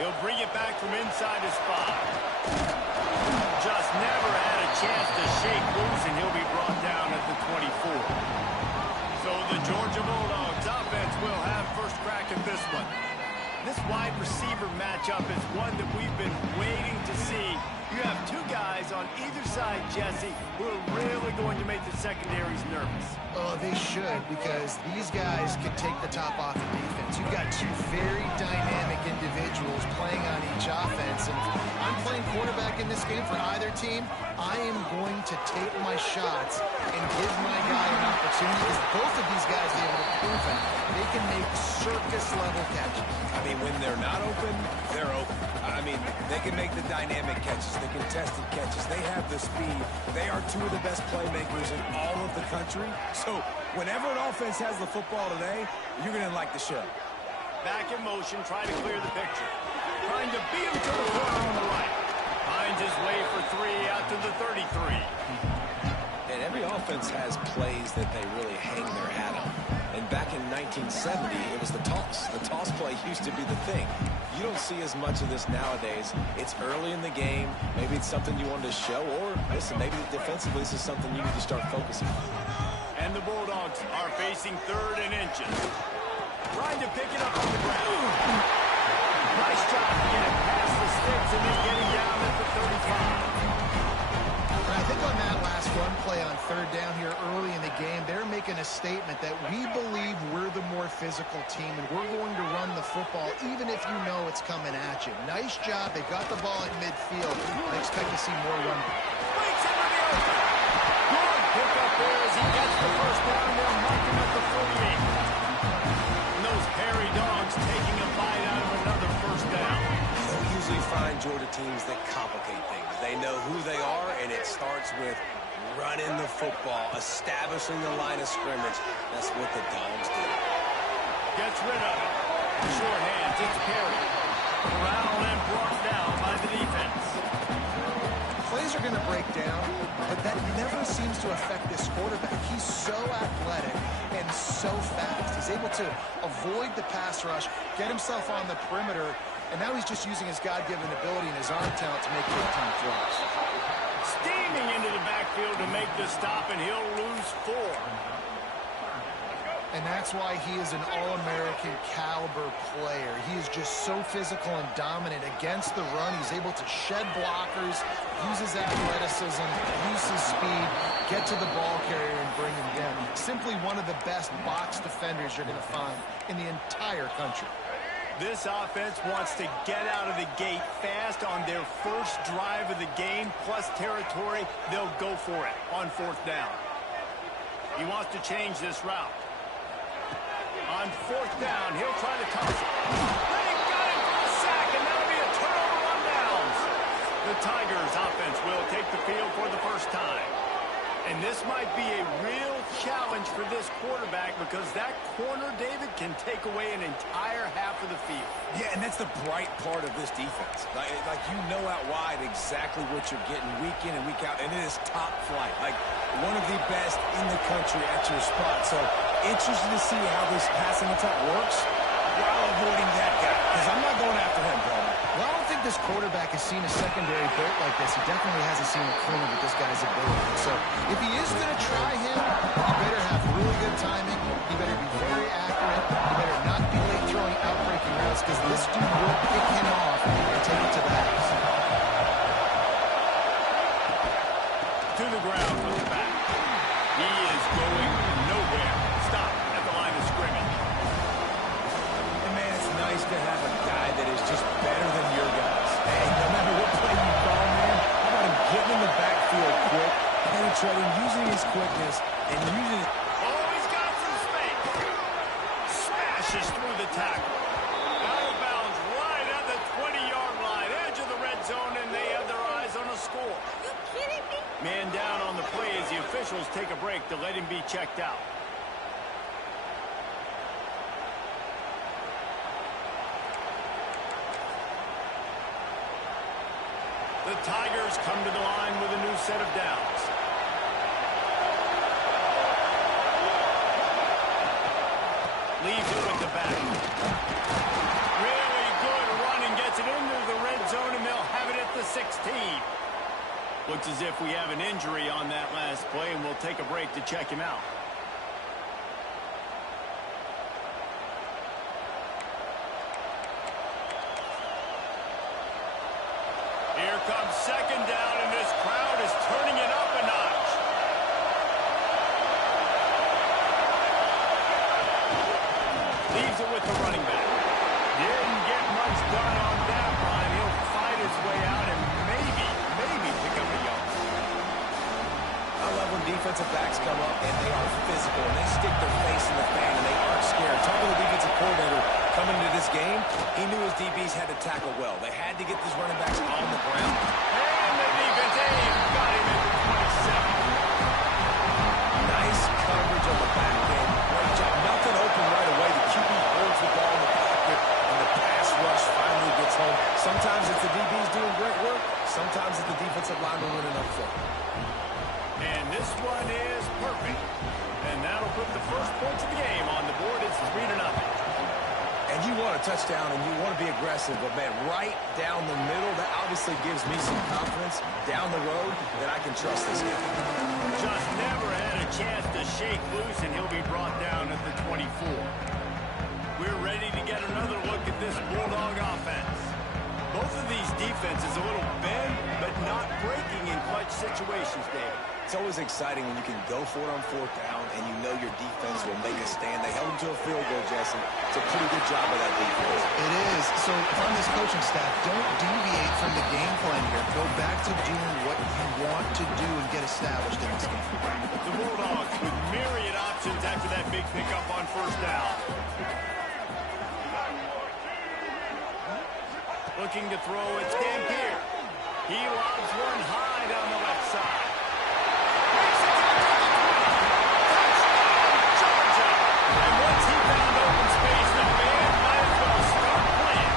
He'll bring it back from inside his 5. Just never had a chance to shake loose, and he'll be brought down at the 24. So the Georgia Bulldogs offense will have first crack at this one. This wide receiver matchup is one that we've been waiting to see. You have two guys on either side, Jesse, who are really going to make the secondaries nervous. Oh, they should, because these guys can take the top off the defense. You've got two very dynamic individuals playing on each offense, and I'm playing quarterback in this game for either team. I am going to tape my shots and give my guy an opportunity, because both of these guys have proven they can make circus-level catches. I mean, when they're not open, they're open. I mean, they can make the dynamic catches, the contested catches. They have the speed. They are two of the best playmakers in all of the country. So whenever an offense has the football today, you're going to like the show. Back in motion, trying to clear the picture. Trying to beat him to the corner on the right. Finds his way for 3 out to the 33. And every offense has plays that they really hang their hat on. And back in 1970, it was the toss. The toss play used to be the thing. You don't see as much of this nowadays. It's early in the game. Maybe it's something you wanted to show, or listen, maybe defensively this is something you need to start focusing on. And the Bulldogs are facing 3rd and inches. Trying to pick it up on the ground. Nice job to get it past the sticks and then getting down at the 35. And I think on that last run play on 3rd down here early in the game, they're making a statement that we believe we're the more physical team and we're going to run the football even if you know it's coming at you. Nice job. They got the ball at midfield. I expect to see more run. Waits into the open. Good pick up there as he gets the first down. They'll mark him at the 48. And those hairy dogs taking a bite out of another first down. You don't usually find Georgia teams that complicate things. They know who they are, and it starts with running the football, establishing the line of scrimmage. That's what the Dogs do. Gets rid of it. Short hands, it's carried. Corralled and brought down by the defense. Plays are going to break down, but that never seems to affect this quarterback. He's so athletic and so fast. He's able to avoid the pass rush, get himself on the perimeter, and now he's just using his God-given ability and his arm talent to make big-time throws. Steaming into the backfield to make the stop, and he'll lose 4. And that's why he is an All-American caliber player. He is just so physical and dominant against the run. He's able to shed blockers, use his athleticism, use his speed, get to the ball carrier and bring him down. Simply one of the best box defenders you're going to find in the entire country. This offense wants to get out of the gate fast on their first drive of the game, plus territory. They'll go for it on 4th down. He wants to change this route. On 4th down, he'll try to toss it. They got him for a sack, and that'll be a turnover on downs. The Tigers offense will take the field for the first time. And this might be a real challenge for this quarterback because that corner, David, can take away an entire half of the field. Yeah, and that's the bright part of this defense. Like you know out wide exactly what you're getting week in and week out, and it is top flight. Like one of the best in the country at your spot. So interested to see how this passing attack works while avoiding that guy. Because I'm not going after him, bro. Well, I don't think this quarterback has seen a secondary built like this. He definitely hasn't seen a corner with this guy's ability. So if he is going to try him, he better have really good timing. He better be very accurate. He better not be late throwing outbreaking routes because this dude will pick him off and take it to the house. To the ground with the back. He is going nowhere. Stop at the line of scrimmage. And man, it's nice to have a guy that is just better than your guys. Hey, no matter what play you call, man, how about him getting in the backfield quick, penetrating, using his quickness, and using it. Oh, he's got some space. Smashes through the tackle. Out of bounds right at the 20-yard line. Edge of the red zone, and they have their eyes on a score. Are you kidding me? Man down on the play as the officials take a break to let him be checked out. The Tigers come to the line with a new set of downs. Leaves it with the back. Really good running, gets it in Sounds as if we have an injury on that last play, and we'll take a break to check him out. Here comes second down, and this crowd is turning it up a notch. Leaves it with the running back. Didn't get much done on that run. He'll fight his way out and maybe pick up a yard. I love when defensive backs come up and they are physical and they stick their face in the fan and they aren't scared. Talking to the defensive coordinator coming into this game, he knew his DBs had to tackle well. They had to get these running backs on the ground. And the defense got him at the 27. Nice coverage on the back end. Great job. Nothing open right away. The QB holds the ball in the pocket and the pass rush finally gets home. Sometimes it's the DBs doing great work. Sometimes it's the defensive lineman running up front. And this one is perfect. And that'll put the first points of the game on the board. It's 3-0. And you want a touchdown and you want to be aggressive, but man, right down the middle, that obviously gives me some confidence down the road that I can trust this guy. Just never had a chance to shake loose, and he'll be brought down at the 24. We're ready to get another look at this Bulldog offense. Both of these defenses a little bend, but not breaking in clutch situations, Dave. It's always exciting when you can go for it on fourth down and you know your defense will make a stand. They held him to a field goal, Jesse. It's a pretty good job of that defense. It is. So from this coaching staff, don't deviate from the game plan here. Go back to doing what you want to do and get established in this game. The Bulldogs with myriad options after that big pickup on first down. Looking to throw, it's Dampier. He lobs one high down the left side. Makes it to the 20. Touchdown, Georgia. And once he found open space, the band might as well start playing.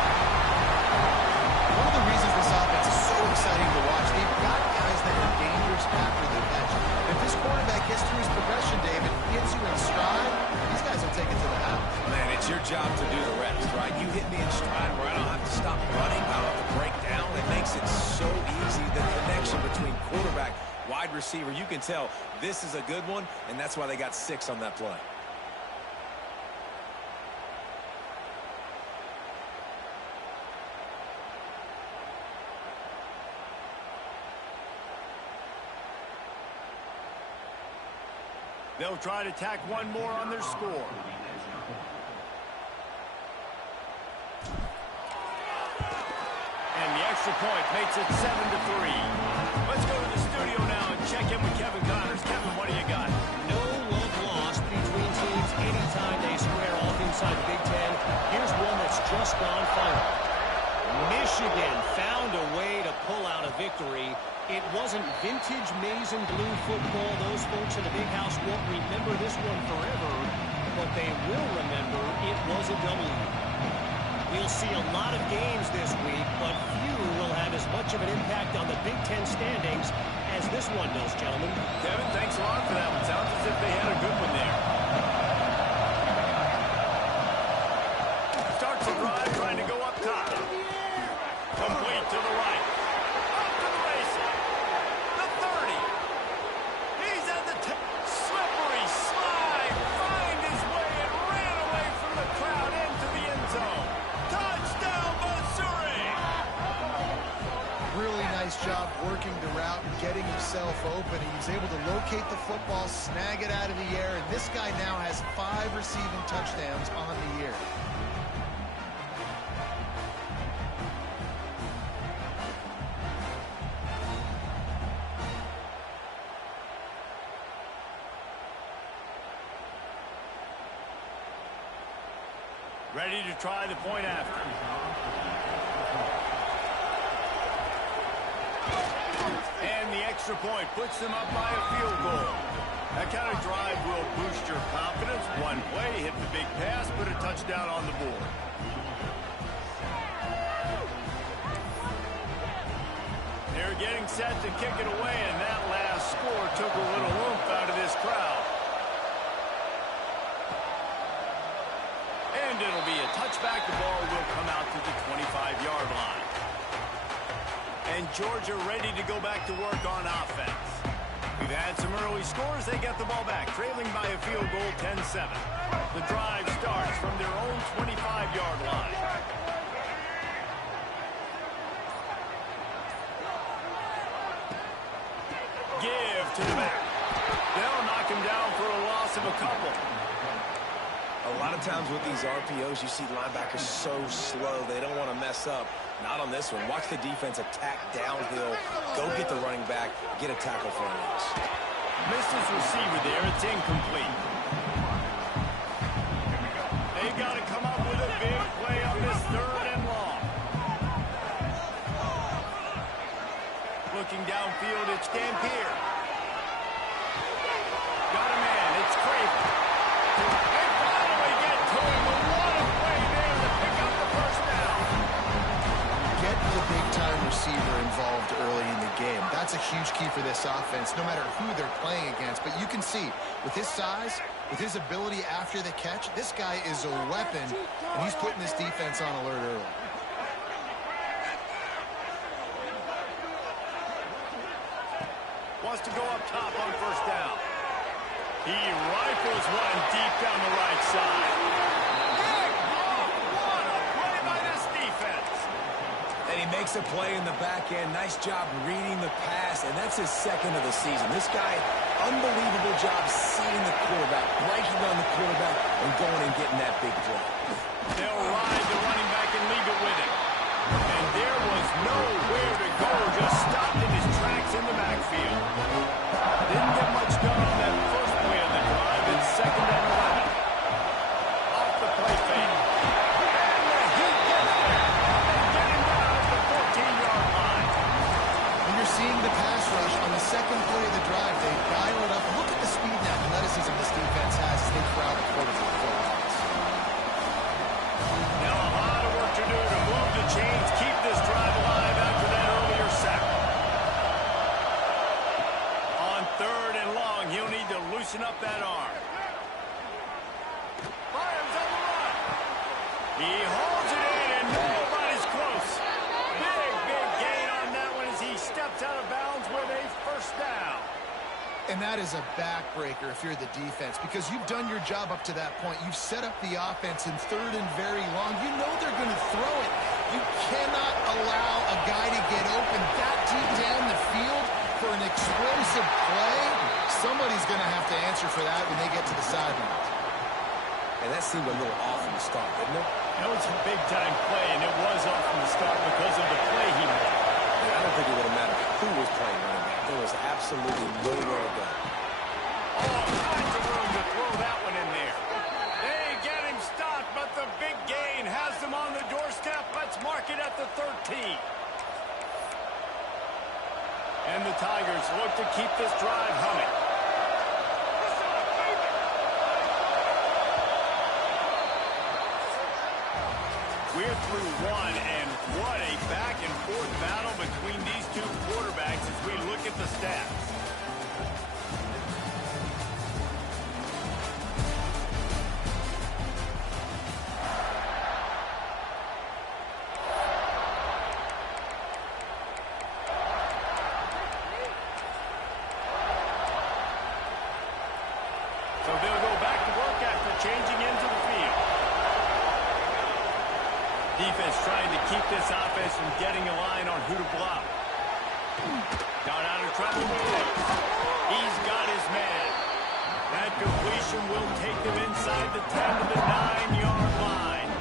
One of the reasons this offense is so exciting to watch, they've got guys that are dangerous after the catch. If this quarterback gets through his progression, David, hits you in stride, these guys will take it to the house. Man, it's your job to do the rest, right? You hit me in stride where I don't have to stop running. I don't have to break down. It makes it so easy. The connection between quarterback, wide receiver, you can tell this is a good one, and that's why they got 6 on that play. They'll try to tack one more on their score. And the extra point makes it 7-3. Let's go to the studio now and check in with Kevin Connors. Kevin, what do you got? No love lost between teams anytime they square off inside the Big Ten. Here's one that's just gone final. Michigan found a way to pull out a victory. It wasn't vintage maize and blue football. Those folks in the big house won't remember this one forever, but they will remember it was a W. We'll see a lot of games this week, but few will have as much of an impact on the Big Ten standings as this one does, gentlemen. Kevin, thanks a lot for that one. Sounds as if they had a good one there. Starts the drive, trying to go up top. Complete to the right. Up to the races. The 30. He's at the slippery slide. Find his way and ran away from the crowd into the end zone. Touchdown, Missouri! Really nice job working the route and getting himself open. He was able to locate the football, snag it out of the air, and this guy now has 5 receiving touchdowns on the year. Ready to try the point after. And the extra point puts them up by a field goal. That kind of drive will boost your confidence. One play, hit the big pass, put a touchdown on the board. They're getting set to kick it away, and that last score took a little oomph out of this crowd. And it'll be a touchback. The ball will come out to the 25-yard line. And Georgia ready to go back to work on offense. We've had some early scores. They get the ball back, trailing by a field goal, 10-7. The drive starts from their own 25-yard line. Give to the back. They'll knock him down for a loss of a couple. A lot of times with these RPOs, you see linebackers so slow, they don't want to mess up. Not on this one. Watch the defense attack downhill, go get the running back, get a tackle for a loss. Missed his receiver there. It's incomplete. They got to come up with a big play on this 3rd and long. Looking downfield, it's Dampier. Got a man. It's Craven. They finally get to him. What a play there to pick up the first down. Get the big-time receiver involved early in the game. That's a huge key for this offense, no matter who they're playing against. But you can see, with his size, with his ability after the catch, this guy is a weapon, and he's putting this defense on alert early. Wants to go up top on first down. He rifles one deep down the right side. Big block. What a play by this defense. And he makes a play in the back end. Nice job reading the pass, and that's his 2nd of the season. This guy, unbelievable job seeing the quarterback, breaking on the quarterback, and going and getting that big play. They'll ride the running back and leave it with him. And there was nowhere to go. Just stopped in his tracks in the backfield. Didn't get much done on that first play of the drive. It's 2nd and 11. Off the play fake. And the heat gets there. They get him down at the 14-yard line. When you're seeing the pass rush on the 2nd play of the drive, they dial it up. Look at the speed and athleticism this defense has as they crowd the quarterback. Now a lot of work to do to move the chains, keep this drive alive after that earlier sack. On 3rd and long, he'll need to loosen up that arm. Fires on the run. He holds it in, and nobody's close. Big gain on that one as he steps out of bounds with a first down. And that is a backbreaker if you're the defense, because you've done your job up to that point. You've set up the offense in 3rd and very long. You know they're going to throw it. You cannot allow a guy to get open that deep down the field for an explosive play. Somebody's going to have to answer for that when they get to the sidelines. And that seemed a little off from the start, didn't it? That was a big-time play, and it was off from the start because of the play he made. And I don't think it would have mattered who was playing running back. There was absolutely nowhere to go. All kinds of room to throw that one in there. They get him stopped, but the big gain has them on the doorstep. Let's mark it at the 13. And the Tigers look to keep this drive humming. We're through one, and what a back-and-forth battle between these two quarterbacks as we look at the stats. So they'll go back to work after changing into the field. Defense trying to keep this offense from getting a line on who to block. Got out of trouble with Woods. He's got his man. That completion will take them inside the 10 to the 9-yard line.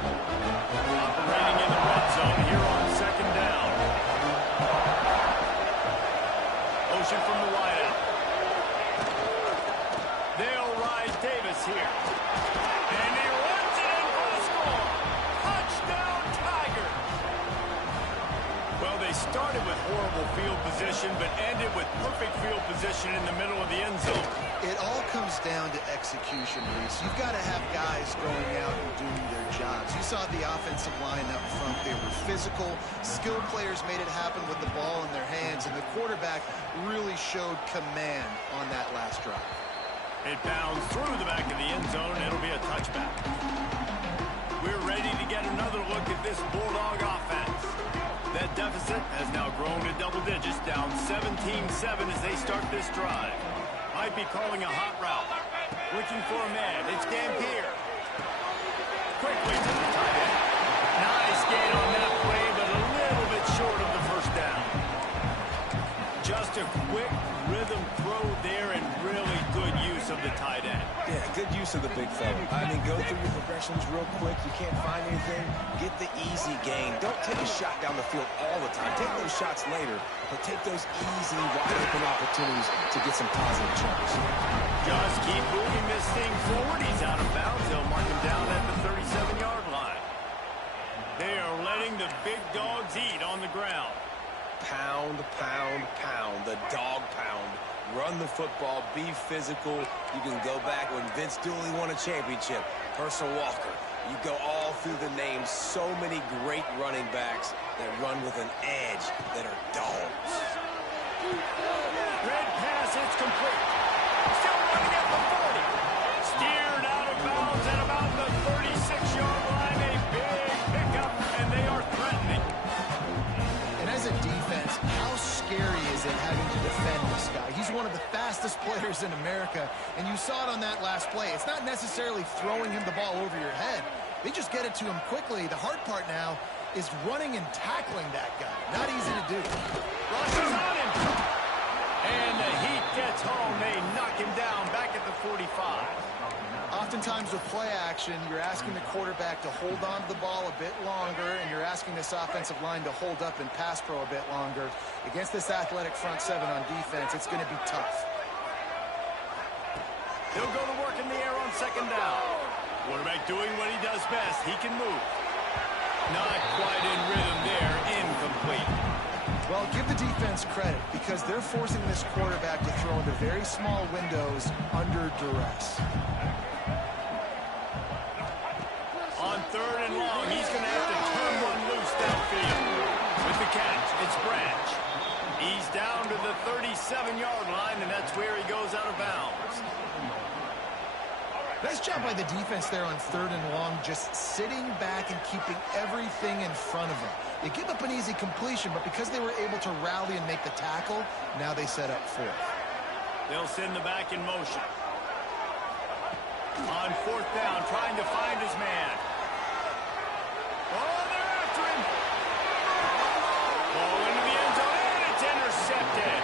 Operating in the red zone here on 2nd down. Ocean from the wideout. They'll ride Davis here. And he runs it in for the score. Touchdown, Tigers. Well, they started with horrible field position, but ended with perfect field position in the middle of the end zone. It all comes down to execution, Reese. You've got to have guys going out and doing their jobs. You saw the offensive line up front. They were physical. Skilled players made it happen with the ball in their hands, and the quarterback really showed command on that last drive. It bounds through the back of the end zone, and it'll be a touchback. We're ready to get another look at this Bulldog offense. That deficit has now grown to digits, down 17-7 as they start this drive. Might be calling a hot route. Looking for a man. It's Dampier. Quickly to the tight end. Nice gain on that play, but a little bit short of the first down. Just a quick rhythm throw there and really good use of the tight end. Yeah, good use of the big fella. I mean, go through your progressions real quick. You can't find anything. Get the easy gain. Don't take a shot down the field all the time. Take those shots later, but take those easy, wide-open opportunities to get some positive charges. Just keep moving this thing forward. He's out of bounds. They'll mark him down at the 37-yard line. They are letting the big dogs eat on the ground. Pound, pound, pound. The dog pound. Run the football. Be physical. You can go back when Vince Dooley won a championship. Herschel Walker. You go all through the names. So many great running backs that run with an edge that are dogs. Red pass, it's complete. Still running at the 40. Steered out of bounds at about the 36-yard line. A big pickup, and they are threatening. And as a defense, how scary is it having to defend this guy? He's one of the fastest players in America, and you saw it on that last play. It's not necessarily throwing him the ball over your head. They just get it to him quickly. The hard part now is running and tackling that guy. Not easy to do. Rushes on him. And the heat gets home. They knock him down back at the 45. Oftentimes with play action, you're asking the quarterback to hold on to the ball a bit longer, and you're asking this offensive line to hold up in pass pro a bit longer. Against this athletic front seven on defense, it's going to be tough. He'll go to work in the air on second down. Quarterback doing what he does best. He can move. Not quite in rhythm there. Incomplete. Well, give the defense credit because they're forcing this quarterback to throw into very small windows under duress. On third and long, he's going to have to turn one loose downfield. With the catch, it's Branch. He's down to the 37-yard line, and that's where he goes out of bounds. Nice job by the defense there on third and long, just sitting back and keeping everything in front of them. They give up an easy completion, but because they were able to rally and make the tackle, now they set up fourth. They'll send the back in motion. On fourth down, trying to find his man. Oh, they're after him. Ball into the end zone, and it's intercepted.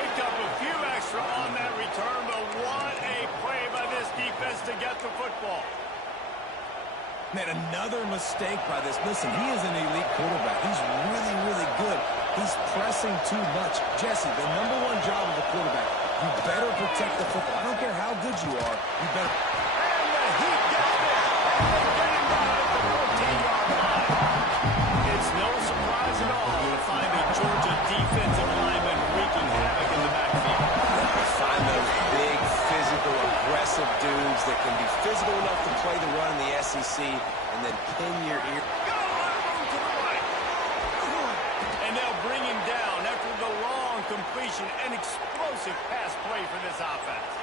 Picked up a few extra on that return, but what a play by this defense to get the football. Man, another mistake by this. Listen, he is an elite quarterback. He's really, really good. He's pressing too much. Jesse, the number one job of the quarterback, you better protect the football. I don't care how good you are. You better. And the heat down there. They're getting down at the 14-yard line. It's no surprise at all to find a Georgia defensive lineman wreaking havoc in the backfield. Find those big, physical, aggressive dudes that can be physical enough to play the run in the SEC and then pin your ear. Go to the right. And they'll bring him down after the long completion. An explosive pass play for this offense.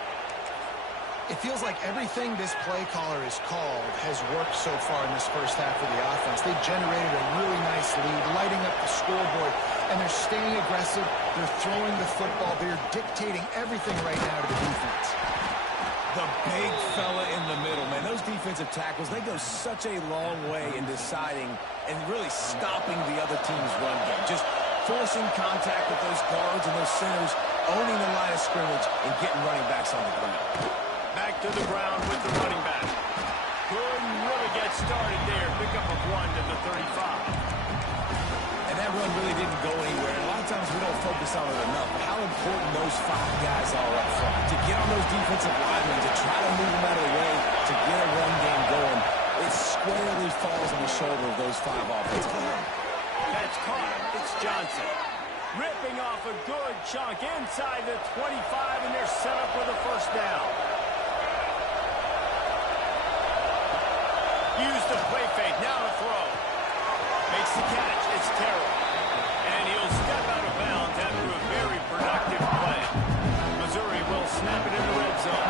It feels like everything this play caller has called has worked so far in this first half of the offense. They generated a really nice lead, lighting up the scoreboard, and they're staying aggressive. They're throwing the football. They're dictating everything right now to the defense. The big fella in the middle, man. Those defensive tackles, they go such a long way in deciding and really stopping the other team's run game. Just forcing contact with those guards and those centers, owning the line of scrimmage, and getting running backs on the ground. Back to the ground with the running back. Couldn't really get started there. Pick up of 1 to the 35. And that run really didn't go anywhere. And a lot of times we don't focus on it enough. But how important those 5 guys are up front. To get on those defensive linemen, to try to move them out of the way, to get a run game going, it squarely falls on the shoulder of those 5 offensive linemen. That's caught. It's Johnson. Ripping off a good chunk inside the 25, and they're set up with a first down. Use the play fake, now to throw. Makes the catch, it's Terrell. And he'll step out of bounds after a very productive play. Missouri will snap it in the red zone.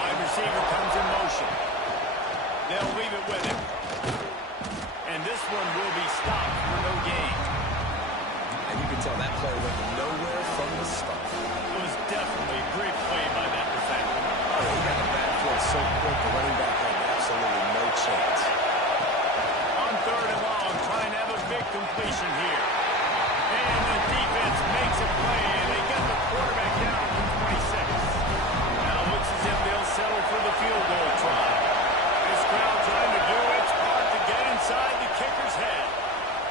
Wide receiver comes in motion. They'll leave it with him. And this one will be stopped for no gain. And you can tell that play went nowhere from the start. It was definitely a great play by that defender. Oh, he got the backfield so quick, the running back had absolutely no chance. On 3rd and long, trying to have a big completion here. And the defense makes a play, and they get the quarterback down to 26. Now it looks as if they'll settle for the field goal try. This crowd trying to do its part to get inside the kicker's head.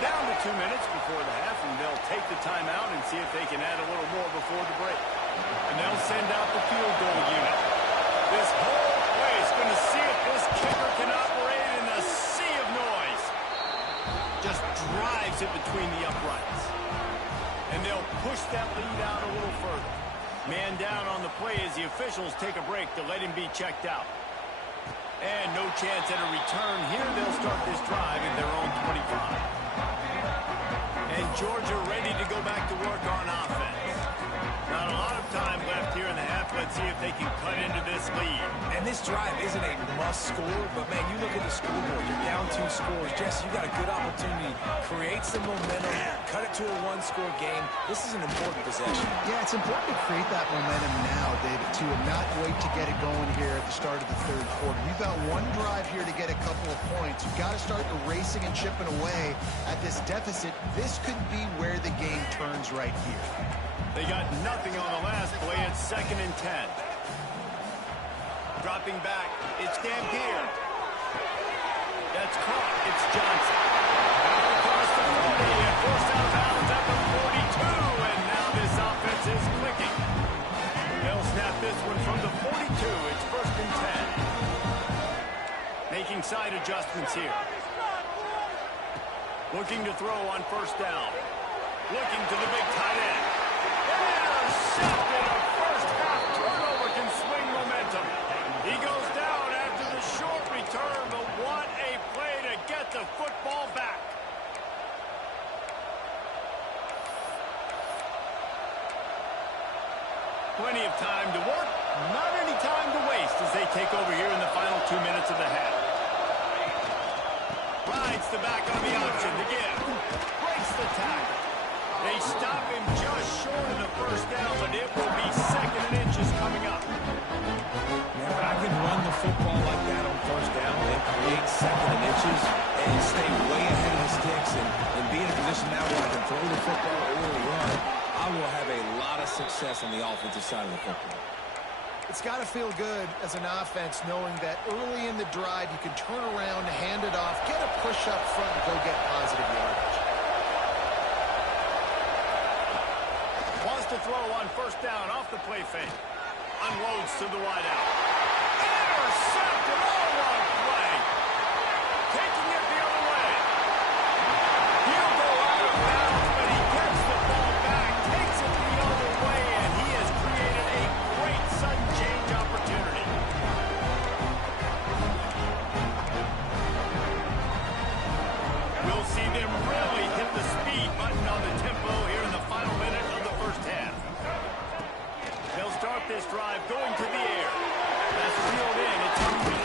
Down to 2 minutes before the half, and they'll take the timeout and see if they can add a little more before the break. And they'll send out the field goal unit. This whole place is going to see if this kicker can operate in a sea of noise. Just drives it between the uprights. And they'll push that lead out a little further. Man down on the play as the officials take a break to let him be checked out. And no chance at a return here. They'll start this drive in their own 25. And Georgia ready to go back to work on offense. Not a lot of time left here in the half. Let's see if they can cut into this lead. And this drive isn't a must score, but man, you look at the scoreboard, you're down 2 scores. Jesse, you got a good opportunity. Create some momentum, cut it to a 1-score game. This is an important possession. Yeah, it's important to create that momentum now, David, too, and not wait to get it going here at the start of the 3rd quarter. We've got one drive here to get a couple of points. You've got to start erasing and chipping away at this deficit. This could be where the game turns right here. They got nothing on the last play. It's 2nd and 10. Dropping back, it's Dampier. That's caught. It's Johnson. Out across the 40 and forced out of bounds at the 42. And now this offense is clicking. They'll snap this one from the 42. It's 1st and 10. Making side adjustments here. Looking to throw on 1st down. Looking to the big tight end. Intercepted. A first-half turnover can swing momentum. He goes down after the short return, but what a play to get the football back. Plenty of time to work, not any time to waste as they take over here in the final 2 minutes of the half. Rides the back on the option to give. Breaks the tackle. They stop him just short of the 1st down, but it will be 2nd and inches coming up. Yeah, but I can run the football like that on 1st down and create 2nd and inches and stay way ahead of the sticks and be in a position now where I can throw the football or run. I will have a lot of success on the offensive side of the football. It's got to feel good as an offense knowing that early in the drive you can turn around, hand it off, get a push up front, and go get positive yardage. Wants to throw on 1st down off the play fake. Unloads to the wideout. Intercepted. Oh, what a play. Taking it the other way. He'll go out of bounds, but he gets the ball back, takes it the other way, and he has created a great sudden change opportunity. We'll see them really hit the speed button on the tempo here in the final minute of the 1st half. They'll start this drive going to the air. That's reeled in. It's Humphrey.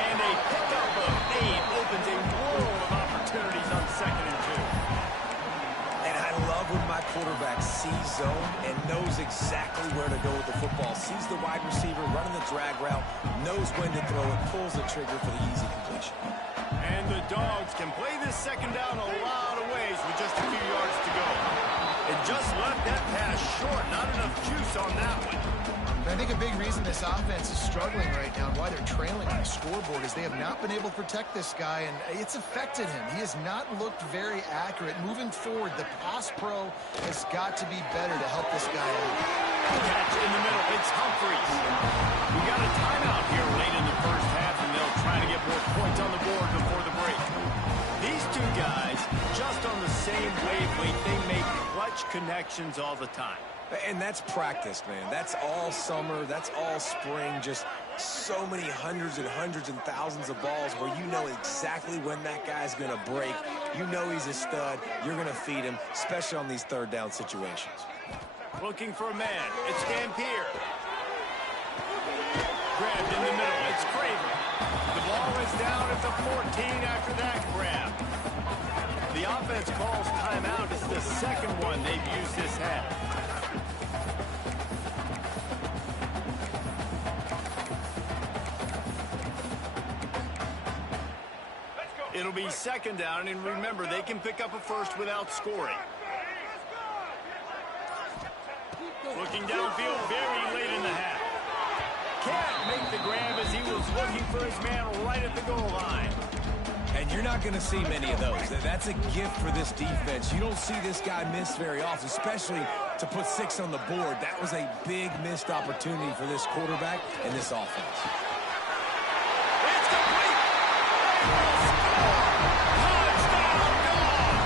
And a pickup of 8 opens a world of opportunities on 2nd and 2. And I love when my quarterback sees zone and knows exactly where to go with the football. Sees the wide receiver running the drag route, knows when to throw it, pulls the trigger for the easy completion. And the Dogs can play this 2nd down a lot of ways with just a few yards to go. It just left that pass short. Not enough juice on that one. I think a big reason this offense is struggling right now and why they're trailing on the scoreboard is they have not been able to protect this guy, and it's affected him. He has not looked very accurate. Moving forward, the pass pro has got to be better to help this guy out. Catch in the middle. It's Humphreys. We got a timeout here late in the 1st half, and they'll try to get more points on the board before the break. These two guys, just on the same wavelength, they make clutch connections all the time. And that's practice, man. That's all summer. That's all spring. Just so many hundreds and thousands of balls where you know exactly when that guy's going to break. You know he's a stud. You're going to feed him, especially on these 3rd down situations. Looking for a man. It's Dampier. Grabbed in the middle. It's Craven. The ball is down at the 14 after that grab. The offense calls timeout. It's the second one they've used this half. It'll be second down, and remember, they can pick up a first without scoring. Looking downfield very late in the half. Can't make the grab as he was looking for his man right at the goal line. And you're not going to see many of those. That's a gift for this defense. You don't see this guy miss very often, especially to put 6 on the board. That was a big missed opportunity for this quarterback and this offense. It's complete. Touchdown, Dogs!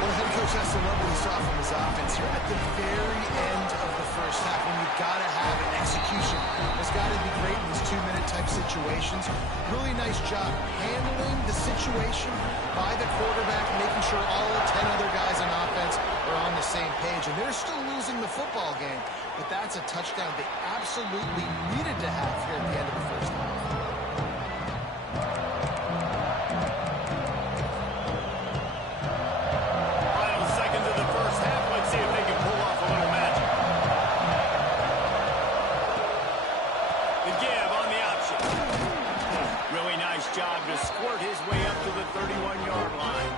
Well, the head coach has to love what he saw from his offense. You're at the very end of the first half when you've got to have an execution. It's got to be great in these 2-minute type situations. Really nice job handling the situation by the quarterback, making sure all 10 other guys on offense are on the same page. And they're still losing the football game, but that's a touchdown they absolutely needed to have here at the end of the first half. Final seconds of the first half. Let's see if they can pull off a little magic. The give on the option. Really nice job to squirt his way up to the 31-yard line.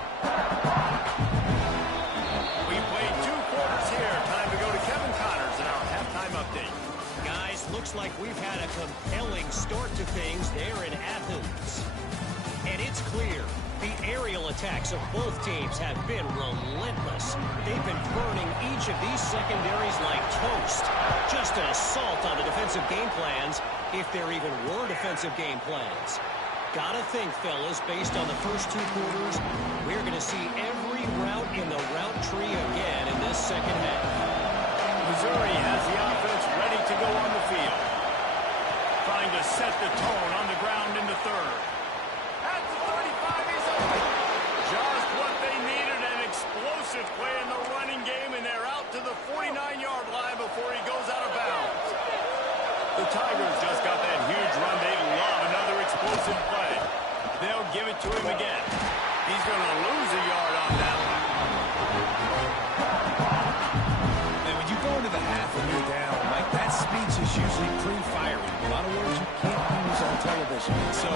We played 2 quarters here. Time to go to Kevin Connors in our halftime update. Guys, looks like we've had a compelling start to things there in Athens. And it's clear, the aerial attacks of both teams have been relentless. They've been burning each of these secondaries like toast. Just an assault on the defensive game plans, if there even were defensive game plans. Gotta think, fellas, based on the first 2 quarters, we're going to see every route in the route tree again in this second half. Missouri has the offense ready to go on the field. Trying to set the tone on the ground in the third. At the 35, he's open. Just what they needed, an explosive play in the running game, and they're out to the 49-yard line before he goes out of bounds. The Tigers just got that huge run. They love another explosive play. They'll give it to him again. He's going to lose a yard on that one. And when you go into the half and you're down, like that speech is usually pretty fiery. A lot of words you can't use on television. So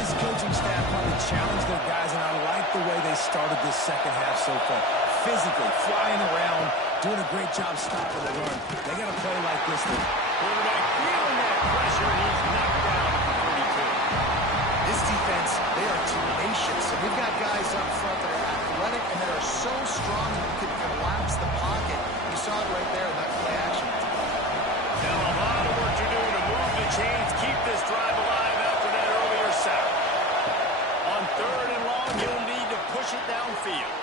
this coaching staff probably challenged their guys, and I like the way they started this second half so far. Physically, flying around, doing a great job stopping the run. They got to play like this. Quarterback feeling that pressure, and he's knocked down at the 32. This defense, they are tenacious. And we've got guys up front that are athletic and that are so strong that you can collapse the pocket. You saw it right there in that play action. Now a lot of work to do to move the chains, keep this drive alive after that earlier sack. On 3rd and long, he'll need to push it downfield.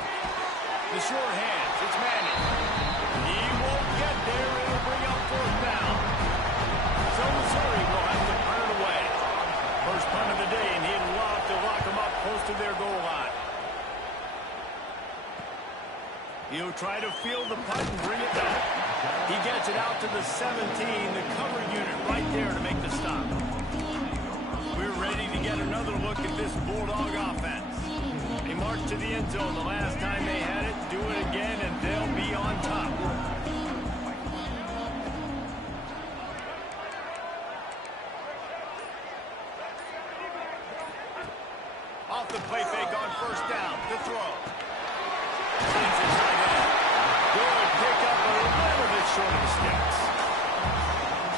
The short hands, it's Manning. He won't get there. It'll bring up 4th down. So Missouri will have to punt it away. First punt of the day, and he'd love to lock them up close to their goal line. He'll try to field the punt and bring it back. He gets it out to the 17, the cover unit right there to make the stop. We're ready to get another look at this Bulldog offense. They marched to the end zone the last time they had it, do it again, and they'll be on top. Off the play fake on 1st down, the throw. Finds it tight end. Good pickup, a little bit short of the sticks.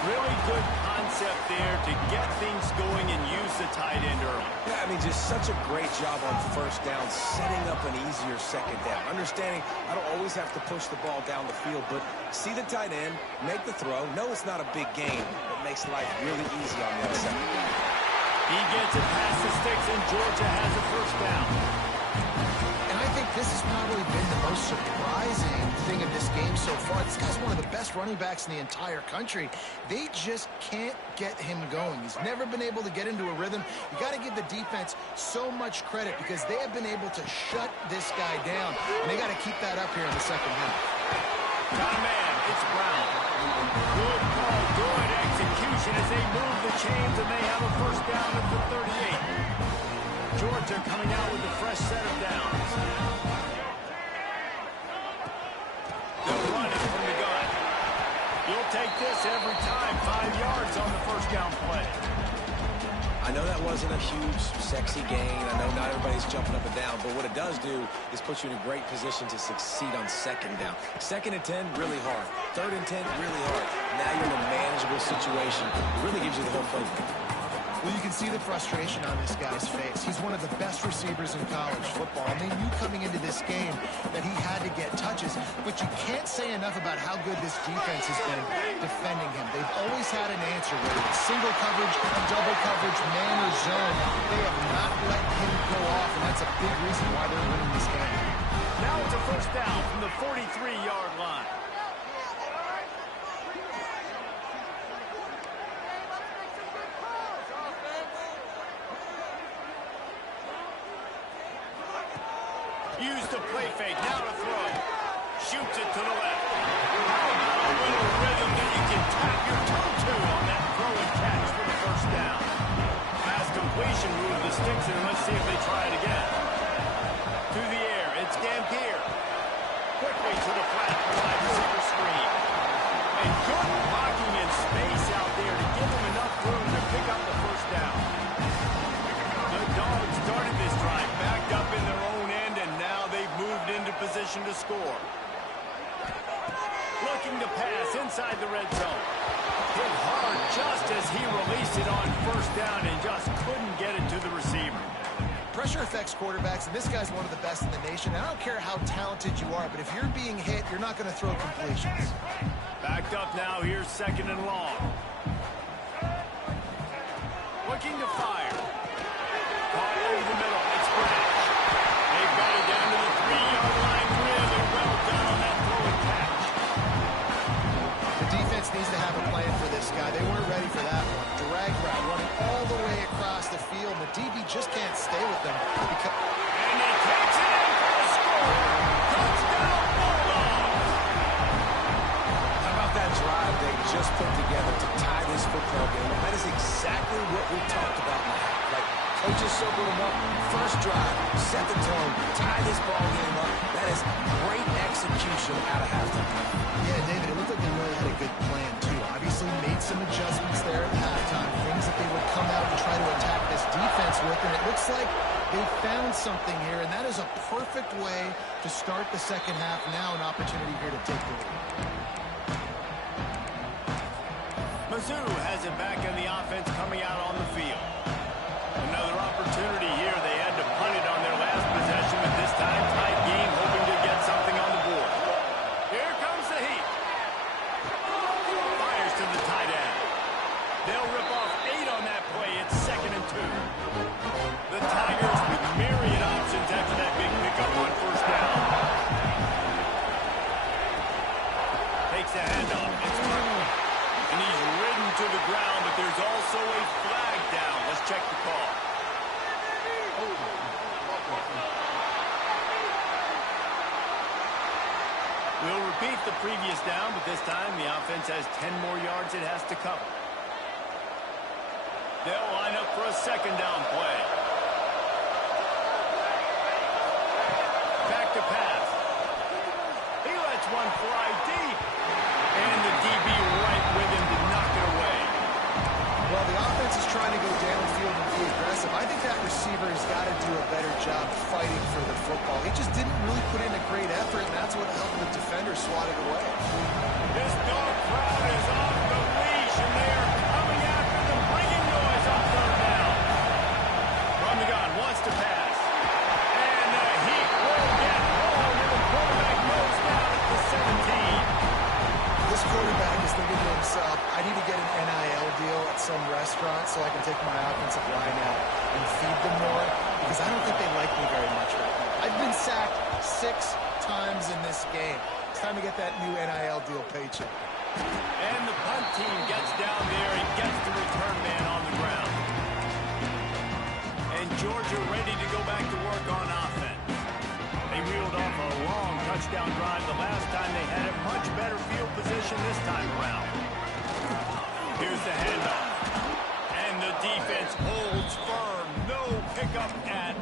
Really good concept there to get things going and use the tight end early. Yeah, I mean, just such a great job on 1st down, setting up an easier second down. Understanding I don't always have to push the ball down the field, but see the tight end, make the throw. No, it's not a big game, but makes life really easy on the other side. He gets it past the sticks, and Georgia has a 1st down. And I think this has probably been the most surprising thing of this game so far. This guy's one of the best running backs in the entire country. They just can't get him going. He's never been able to get into a rhythm. You got to give the defense so much credit because they have been able to shut this guy down. And they got to keep that up here in the second half. Got a man. It's Brown. Good call. Good execution as they move the chains, and they have a 1st down at the 38. Georgia coming out with a fresh set of downs. They'll run it from the gun. You'll take this every time. 5 yards on the first down play. I know that wasn't a huge, sexy gain. I know not everybody's jumping up and down, but what it does do is put you in a great position to succeed on second down. 2nd and 10, really hard. 3rd and 10, really hard. Now you're in a manageable situation. It really gives you the whole playbook. Well, you can see the frustration on this guy's face. He's one of the best receivers in college football, and they knew coming into this game that he had to get touches, but you can't say enough about how good this defense has been defending him. They've always had an answer, whether it's single coverage, double coverage, man or zone. They have not let him go off, and that's a big reason why they're winning this game. Now it's a first down from the 43-yard line. Use the play fake, now to throw. Shoots it to the left. How about a little rhythm that you can tap your toe to on that throw and catch for the first down. Pass completion, move the sticks, and let's see if they try it again. To the air, it's Dampier. Quickly to the flat, wide receiver screen. And good blocking in space out there to give them enough room to pick up the first down. The Dogs started this drive, backed up in their own end, and now they've moved into position to score. Looking to pass inside the red zone. Hit hard just as he released it on first down and just couldn't get it to the receiver. Pressure affects quarterbacks, and this guy's one of the best in the nation. I don't care how talented you are, but if you're being hit, you're not going to throw completions. Backed up now, here's 2nd and long. Looking to fire. Caught over the middle, it's Brash. They've got it down to the 3-yard line. Really well done on that throw and catch. The defense needs to have a plan for this guy. They weren't ready for that one. Drag route running all the way across the field. The DB just can't stay with them. And he takes it in for the score. Touchdown, Bulldogs. How about that drive they just put together to tie this football game? That is exactly what we talked about now. Like, coaches circled them up. First drive, set the tone, tie this ball game up. That is great execution out of halftime. Yeah, David, it looked like they really had a good plan, too. Obviously made some adjustments there at halftime, things that they would come out and try to attack this defense with, and it looks like they found something here, and that is a perfect way to start the second half. Now an opportunity here to take the lead. Mizzou has it back in the offense coming out on the field. Another opportunity here. They had to punt it on their last possession, but this time tight game, hoping to get something on the board. Here comes the heat. Fires to the tight end. They'll rip off 8 on that play. It's 2nd and 2. The Tigers with myriad options after that big pickup on first down. Takes the handoff. It's Martin. And he's ridden to the ground, but there's also a flag down. Let's check the call. We'll repeat the previous down, but this time the offense has 10 more yards it has to cover. They'll line up for a 2nd down play. Back to pass. He lets one fly deep. And the DB right with him to knock it away. Well, the offense is trying to go downfield and be aggressive. I think that receiver has got to do a better job fighting for the football. He just didn't really put in a great effort, and that's what helped the defender swat it away. This dog crowd is off the leash, and they are coming after them, bringing noise on 3rd down. From the gun, wants to pass. And the Heat will get home, and the quarterback goes down at the 17. This quarterback is thinking to himself, I need to get an NIL deal at some restaurant so I can take my offensive line out and feed them more, because I don't think they like me very much right now. I've been sacked 6 times in this game. It's time to get that new NIL deal paycheck. And the punt team gets down there and gets the return man on the ground. And Georgia ready to go back to work on offense. They reeled off a long touchdown drive the last time. They had a much better field position this time around. Here's the handoff. And the defense holds firm. No pickup at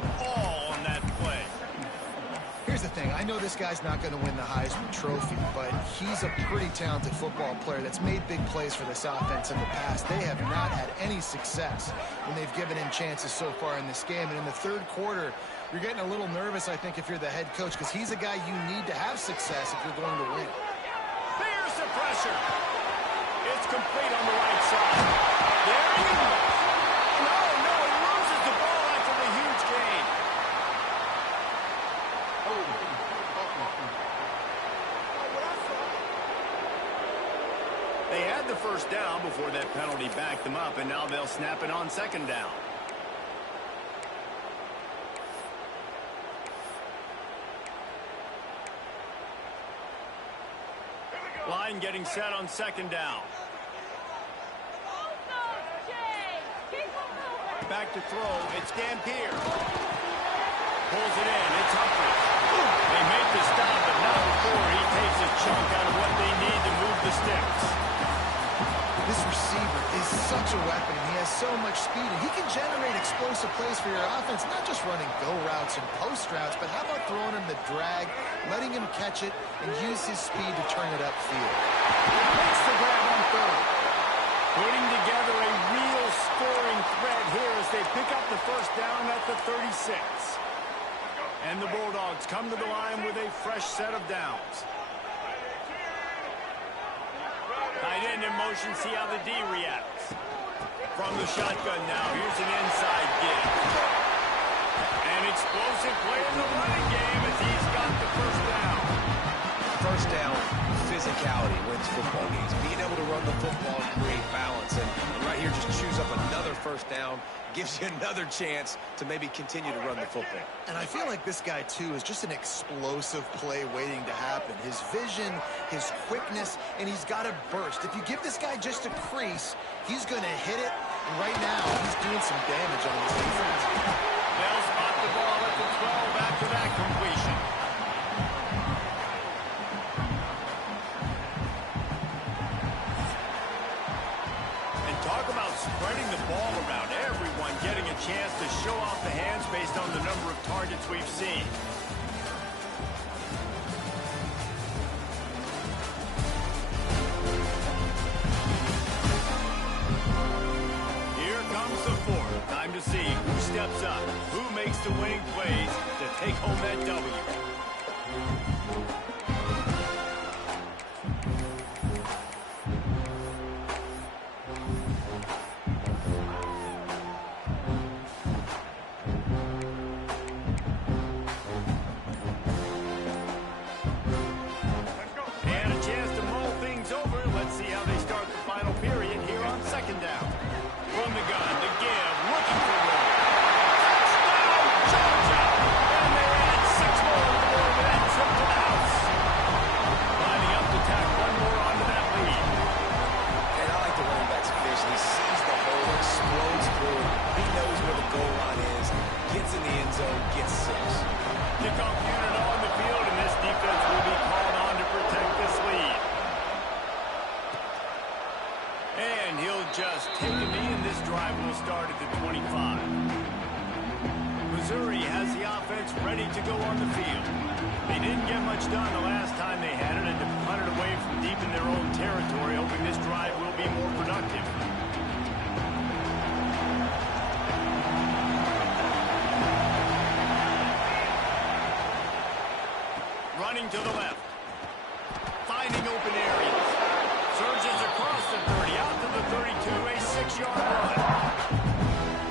here's the thing. I know this guy's not going to win the Heisman Trophy, but he's a pretty talented football player that's made big plays for this offense in the past. They have not had any success when they've given him chances so far in this game. And in the third quarter, you're getting a little nervous, I think, if you're the head coach, because he's a guy you need to have success if you're going to win. Here's the pressure. It's complete on the right side. There he goes. No, he loses the ball after the huge gain. They had the first down before that penalty backed them up, and now they'll snap it on second down. Line getting set on second down. Back to throw. It's Dampier. Pulls it in. It's Humphrey. They make the stop, but not before he takes a chunk out of what they need to move the sticks. This receiver is such a weapon. He has so much speed, and he can generate explosive plays for your offense, not just running go routes and post routes, but how about throwing him the drag, letting him catch it, and use his speed to turn it upfield. Makes the grab on third. Putting together a real scoring threat here as they pick up the first down at the 36. And the Bulldogs come to the line with a fresh set of downs. Tight end in motion, see how the D reacts. From the shotgun now, here's an inside give. An explosive play in the running game as he's got the first down. First down, physicality wins football games. Being able to run the football and create balance. And right here, just choose up another first down, gives you another chance to maybe continue to run the football. And I feel like this guy, too, is just an explosive play waiting to happen. His vision, his quickness, and he's got a burst. If you give this guy just a crease, he's going to hit it. And right now, he's doing some damage on his defense. They'll spot the ball at the 12 after that completion. And talk about spreading the ball around. Everyone getting a chance to show off the hands based on the number of targets we've seen. Here comes the fourth. Time to see who steps up, who makes the winning plays to take home that W. And a chance to mull things over. Let's see how they start the final period here on second down. From the gun, the give, looking for one. Touchdown, Georgia! And they add 6 more to the board, and that trip to the house. Lining up to tack one more onto that lead. And I like the running back's vision. He sees the hole, explodes through. He knows where the goal line is, gets in the end zone, gets 6. Kickoff unit on the field, and this defense will be called on to protect this lead. And he'll just take a knee, and this drive will start at the 25. Missouri has the offense ready to go on the field. They didn't get much done the last time they had it, and to punt it away from deep in their own territory, hoping this drive will be more productive. Running to the left. Finding open areas. Surges across the 30, out to the 32, a 6-yard run.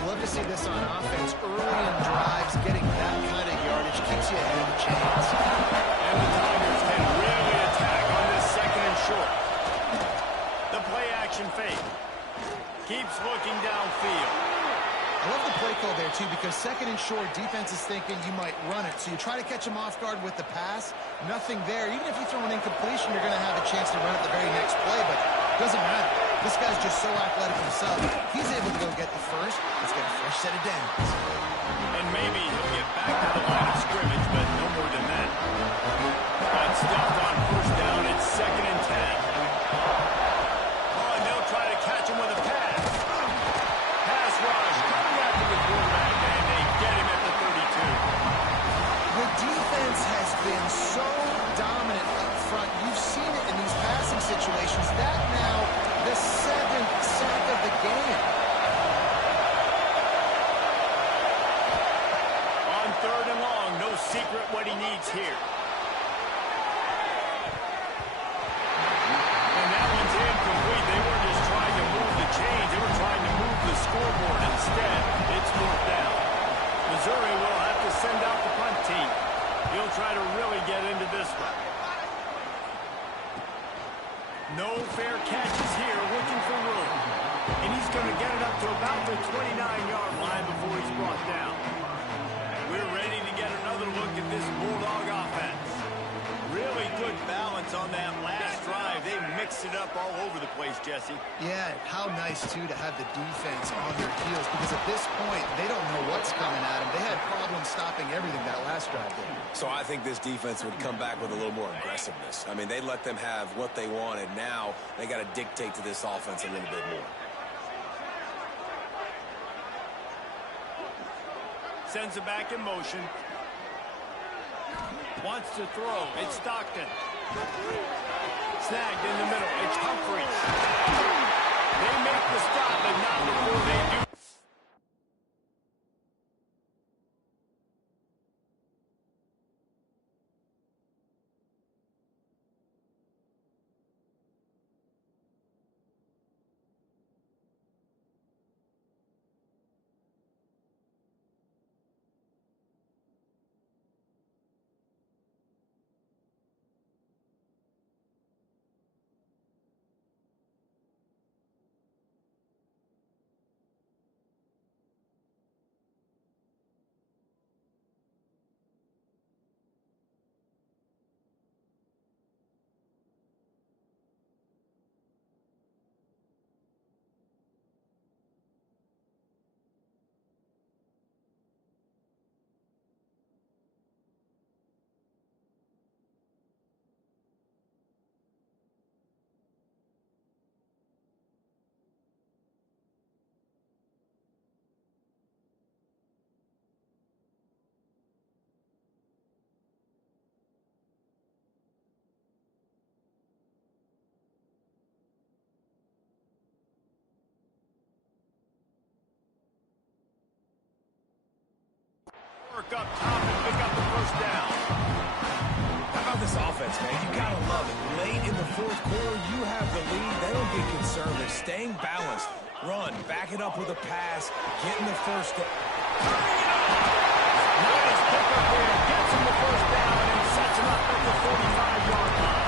Love to see this on offense. Early in drives, getting that kind of yardage keeps you ahead of the chains. And the Tigers can really attack on this second and short. The play action fake. Keeps looking downfield. I love the play call there, too, because second and short, defense is thinking you might run it. So you try to catch him off guard with the pass. Nothing there. Even if you throw an incompletion, you're going to have a chance to run it the very next play, but it doesn't matter. This guy's just so athletic himself. He's able to go get the first. Let's get a fresh set of downs. And maybe he'll get back to the line of scrimmage, but no more than that. Got stuffed on first down. It's second and 10. Oh, and they'll try to catch him with a pass. Pass rush coming after the quarterback, and they get him at the 32. The defense has been so dominant up front. You've seen it in these passing situations. That now the 7th sack of the game. On 3rd and long, no secret what he needs here. And that one's incomplete. They weren't just trying to move the chains. They were trying to move the scoreboard. Instead, it's 4th down. Missouri will have to send out the punt team. He'll try to really get into this one. No fair catches here, looking for room. And he's going to get it up to about the 29-yard line before he's brought down. We're ready to get another look at this Bulldog offense. Really good balance on that last drive. They mixed it up all over the place, Jesse. Yeah, how nice, too, to have the defense on their heels, because at this point, they don't know what's coming at them. They had problems stopping everything that last drive did. So I think this defense would come back with a little more aggressiveness. I mean, they let them have what they wanted. Now they got to dictate to this offense a little bit more. Sends it back in motion. Wants to throw. It's Stockton. Snagged in the middle. It's Humphries. They make the stop, but not before they do. Work up top and pick up the 1st down. How about this offense, man? You got to love it. Late in the 4th quarter, you have the lead. They don't get conservative. Staying balanced. Run. Back it up with a pass. Getting the 1st down. Nice pickup there. Gets him the 1st down and sets him up at the 45-yard line.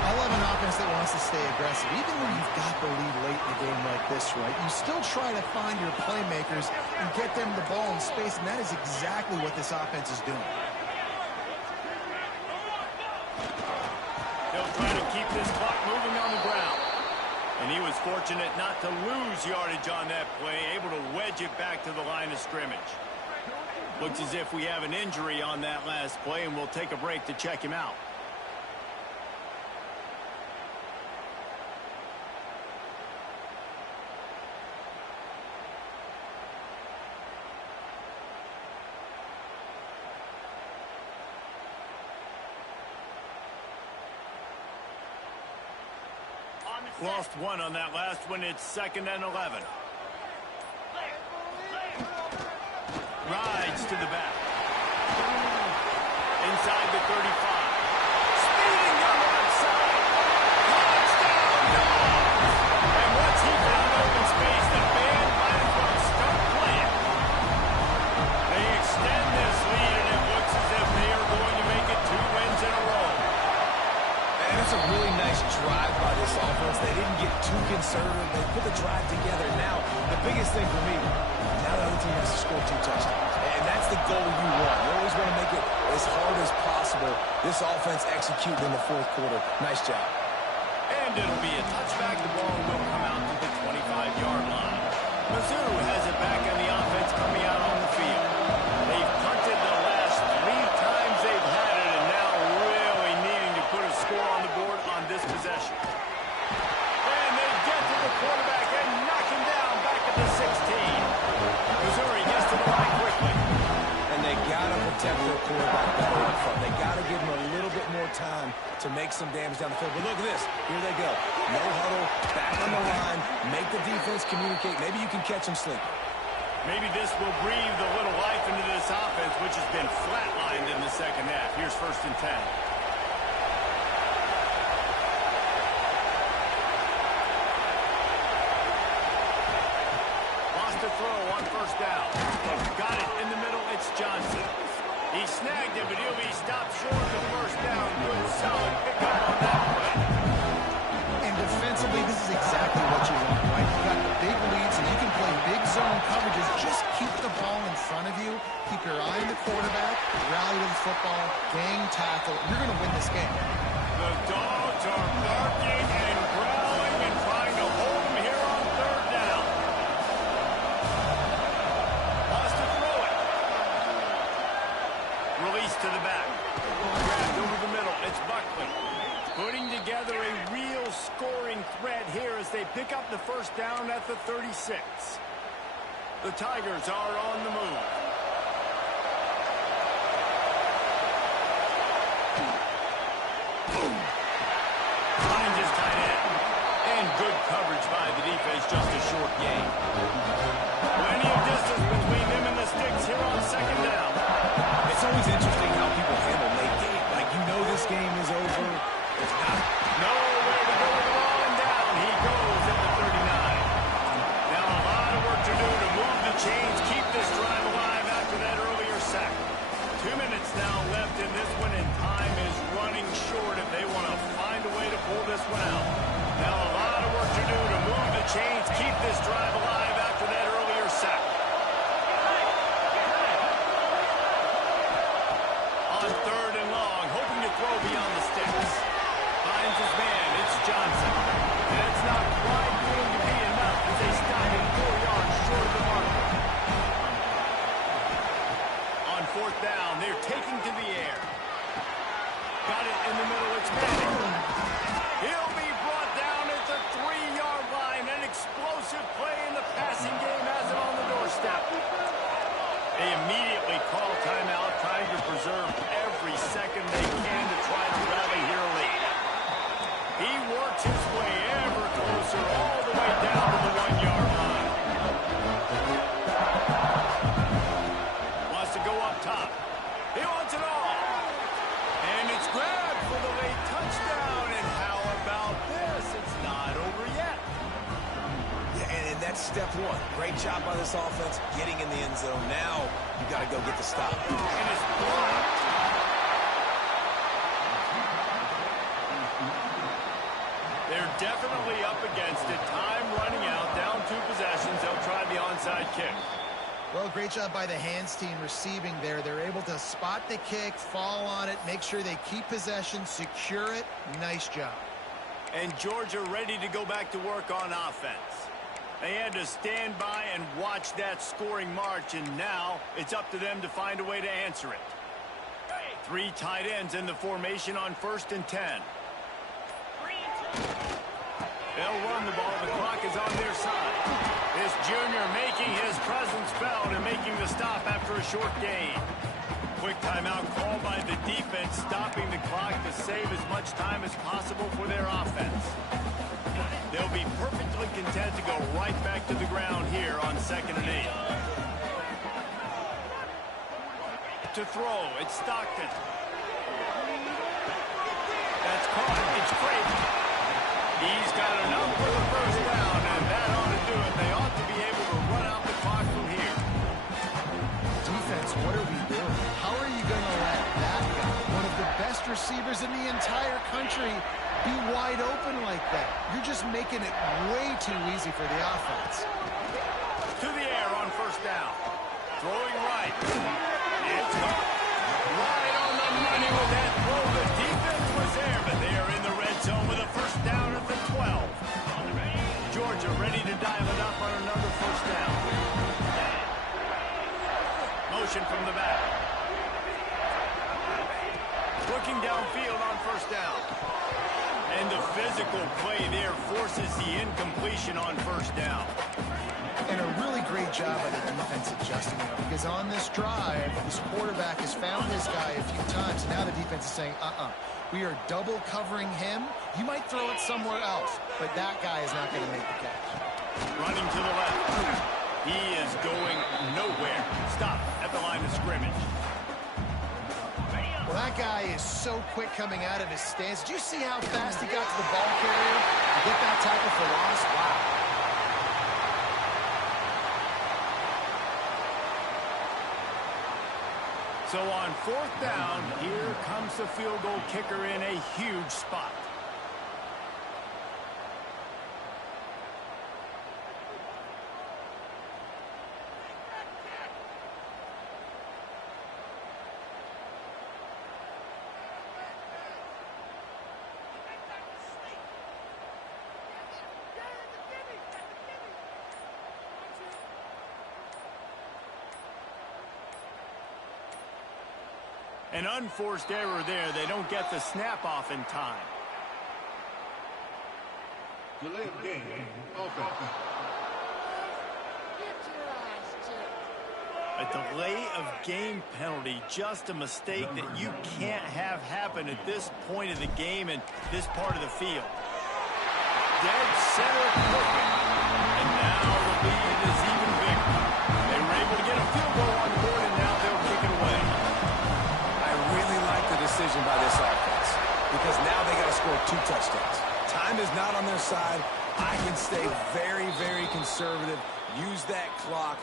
I love an offense that wants to stay aggressive. Even when you've got the lead late in a game like this, right, you still try to find your playmakers and get them the ball in space, and that is exactly what this offense is doing. They'll try to keep this clock moving on the ground. And he was fortunate not to lose yardage on that play, able to wedge it back to the line of scrimmage. Looks as if we have an injury on that last play, and we'll take a break to check him out. Lost one on that last one. It's 2nd and 11. Rides to the back. Inside the 35. Speeding down the right side. Touchdown, Dogs! And once he found open space, the band might as well start playing. They extend this lead, and it looks as if they are going to make it 2 wins in a row. And it's a really nice drive by this offense. They didn't get too conservative. They put the drive together. Now, the biggest thing for me, now the other team has to score 2 touchdowns. And that's the goal you want. You always want to make it as hard as possible. This offense executed in the 4th quarter. Nice job. And it'll be a touchback. The ball will come out to the 25-yard line. Mizzou has it back on the offense coming out on the field. They've punted the last 3 times they've had it, and now really needing to put a score on the board on this possession. And they get to the quarterback and knock him down back at the 16. Missouri gets to the line quickly. And they got to protect their quarterback better in front. to make some damage down the field. But look at this. Here they go. No huddle, back on the line, make the defense communicate. Maybe you can catch them sleeping. Maybe this will breathe a little life into this offense, which has been flatlined in the second half. Here's 1st and 10. Lost a throw on 1st down. Got it in the middle. It's Johnson. He snagged it, but he'll be stopped short of the 1st down. Good, solid pickup on that play. And defensively, this is exactly what you want, right? You got the big leads, and you can play big zone coverages. Just keep the ball in front of you. Keep your eye on the quarterback. Rally to the football. Gang tackle. You're going to win this game. The Dogs are barking and growling and trying to hold him here on 3rd down. Wants to throw it. Release to the back. Grabbed over the middle. It's Buckley. Putting together a real scoring threat here as they pick up the 1st down at the 36. The Tigers are on the move. Finds his tight end. And good coverage by the defense, just a short gain. Plenty of distance between them and the sticks here on 2nd down. It's always interesting how people handle late game. Like, you know this game is over. It's not. Nowhere to go with the ball and down. He goes at the 39. Now a lot of work to do to move the chains, keep this drive alive after that earlier sack. 2 minutes now left in this one, and time is running short if they want to find a way to pull this one out. Now a lot of work to do to move the chains, keep this drive alive after that earlier sack. On 3rd and long, hoping to throw beyond the sticks. Finds his man, it's Johnson. That's not quite going to be enough as they stop him 4 yards short of the marker. On 4th down, they're taking to the air. Got it in the middle, it's Manning. He'll be brought down at the 3-yard line. An explosive play in the passing game has it on the doorstep. They immediately call timeout, trying to preserve every second they can to try to rally here late. He works his way ever closer all the way down to the 1-yard line. Wants to go up top. He wants it all. And it's grabbed for the late touchdown. And how about this? It's not over yet. Yeah, and that's step 1. Great job by this offense getting in the end zone. Now you got to go get the stop. And it's blocked. They're definitely up against it. Time running out. Down 2 possessions. They'll try the onside kick. Well, great job by the hands team receiving there. They're able to spot the kick, fall on it, make sure they keep possession, secure it. Nice job. And Georgia ready to go back to work on offense. They had to stand by and watch that scoring march, and now it's up to them to find a way to answer it. 3 tight ends in the formation on 1st and 10. They'll run the ball. The clock is on their side. This junior making his presence felt and making the stop after a short gain. Quick timeout called by the defense, stopping the clock to save as much time as possible for their offense. They'll be perfectly content to go right back to the ground here on 2nd and 8. To throw, it's Stockton. That's caught. It's Creighton. He's got enough for the 1st down, and that ought to do it. They ought to be able to run out the clock from here. Defense, what are we doing? How are you going to let that guy, one of the best receivers in the entire country, be wide open like that? You're just making it way too easy for the offense. To the air on 1st down. Throwing right. It's caught. Right on the money with that throw. The defense was there, but they are in the red zone with a 1st down at the 12. Georgia ready to dial it up on another 1st down. Motion from the back. Looking downfield on 1st down. And the physical play there forces the incompletion on 1st down. And a really great job by the defense adjusting their because on this drive, this quarterback has found his guy a few times, and now the defense is saying, we are double covering him. You might throw it somewhere else, but that guy is not going to make the catch. Running to the left. He is going nowhere. Stop at the line of scrimmage. Well, that guy is so quick coming out of his stance. Did you see how fast he got to the ball carrier to get that tackle for loss? Wow. So on 4th down, here comes the field goal kicker in a huge spot. An unforced error there. They don't get the snap off in time. Delay of game, offense. A delay of game penalty, just a mistake that you can't have happen at this point of the game and this part of the field. Dead center perfect. And now the lead is even bigger. They were able to get a field goal on the board, and now they'll kick it away. Decision by this offense, because now they got to score 2 touchdowns. Time is not on their side. I can stay very, very conservative. Use that clock.